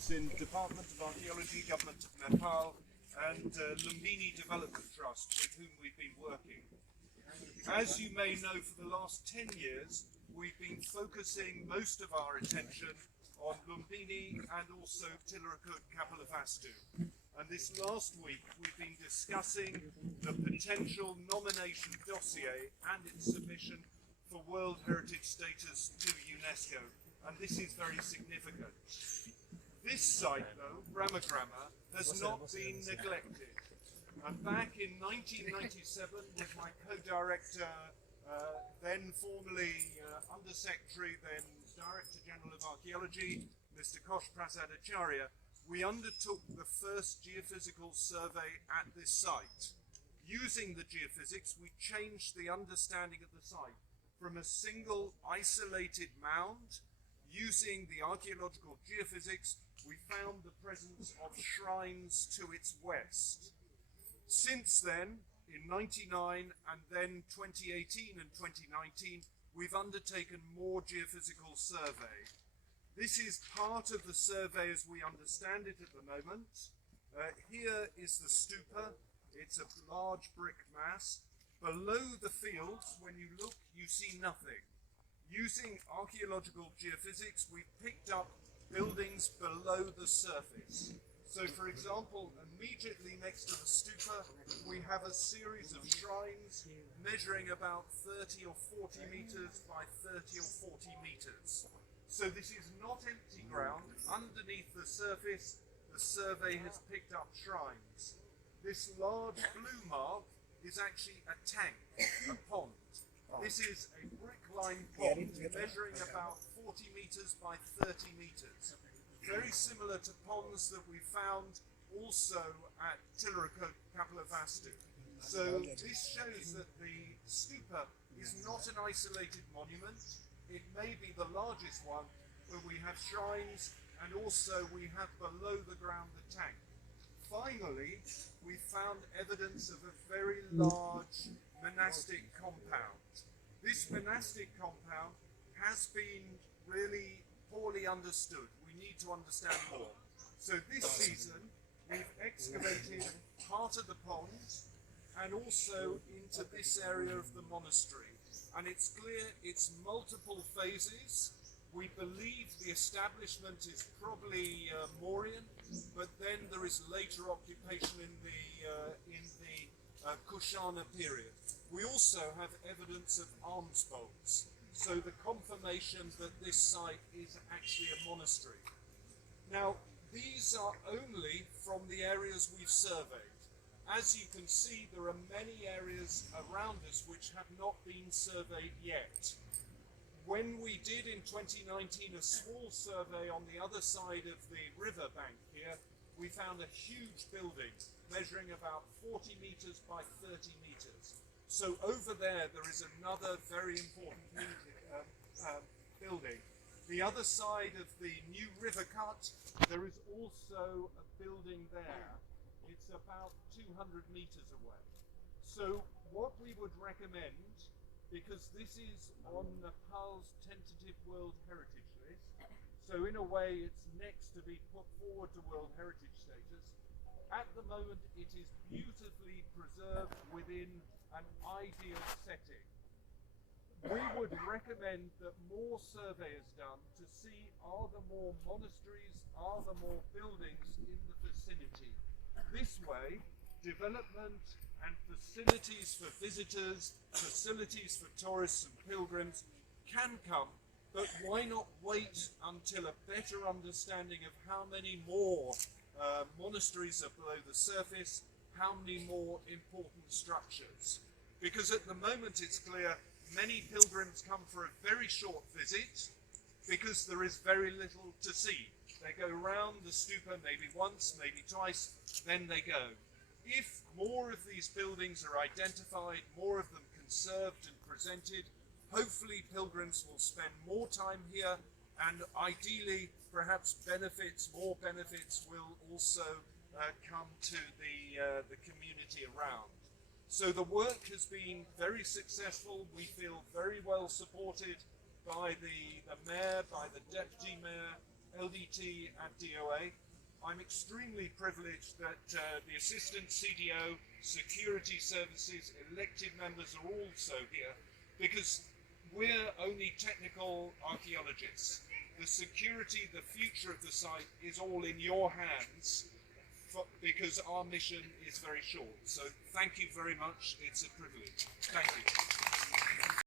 colleagues in Department of Archaeology, Government of Nepal, and Lumbini Development Trust with whom we've been working. As you may know, for the last 10 years, we've been focusing most of our attention on Lumbini and also Tilarakot Kapilavastu. And this last week, we've been discussing the potential nomination dossier and its submission for World Heritage status to UNESCO. And this is very significant. This site, though, Ramagrama, has not been neglected. And back in 1997, with my co-director, then formerly Undersecretary, then Director General of Archaeology, Mr. Kushal Prasad Acharya, we undertook the first geophysical survey at this site. Using the geophysics, we changed the understanding of the site from a single isolated mound. Using the archaeological geophysics, we found the presence of shrines to its west. Since then, in '99 and then 2018 and 2019, we've undertaken more geophysical survey. This is part of the survey as we understand it at the moment. Here is the Stupa. It's a large brick mass. Below the fields, when you look, you see nothing. Using archaeological geophysics, we've picked up buildings below the surface. So, for example, immediately next to the Stupa, we have a series of shrines measuring about 30 or 40 meters by 30 or 40 meters. So this is not empty ground. Underneath the surface, the survey has picked up shrines. This large blue mark is actually a tank, a pond. This is a brick-lined pond measuring about 40 meters by 30 meters. Very similar to ponds that we found also at Tilarakot Kapilavastu. So this shows that the Stupa is not an isolated monument. It may be the largest one, where we have shrines and also we have below the ground the tank. Finally, we found evidence of a very large monastic compound. This monastic compound has been really poorly understood. We need to understand more. So this season, we've excavated part of the pond and also into this area of the monastery. And it's clear it's multiple phases. We believe the establishment is probably Mauryan, but then there is later occupation in the Kushana period. We also have evidence of armstokes, so the confirmation that this site is actually a monastery. Now, these are only from the areas we've surveyed. As you can see, there are many areas around us which have not been surveyed yet. When we did in 2019 a small survey on the other side of the river bank here, we found a huge building measuring about 40 meters by 30 meters. So over there is another very important building. The other side of the new river cut, there is also a building there. It's about 200 meters away. So what we would recommend, because this is on Nepal's tentative World Heritage List, so in a way it's next to be put forward to World Heritage status. At the moment it is beautifully preserved within an ideal setting. We would recommend that more survey is done to see are there more monasteries, are there more buildings in the vicinity. This way, development and facilities for visitors, facilities for tourists and pilgrims can come, but why not wait until a better understanding of how many more monasteries are below the surface, how many more important structures. Because at the moment it's clear many pilgrims come for a very short visit because there is very little to see. They go round the Stupa maybe once, maybe twice, then they go. If more of these buildings are identified, more of them conserved and presented, hopefully pilgrims will spend more time here, and ideally perhaps more benefits will also come to the community around. So the work has been very successful. We feel very well supported by the mayor, by the deputy mayor, LDT at DOA. I'm extremely privileged that the Assistant CDO, Security Services, elected members are also here, because we're only technical archaeologists. The security, the future of the site is all in your hands, because our mission is very short. So thank you very much. It's a privilege. Thank you.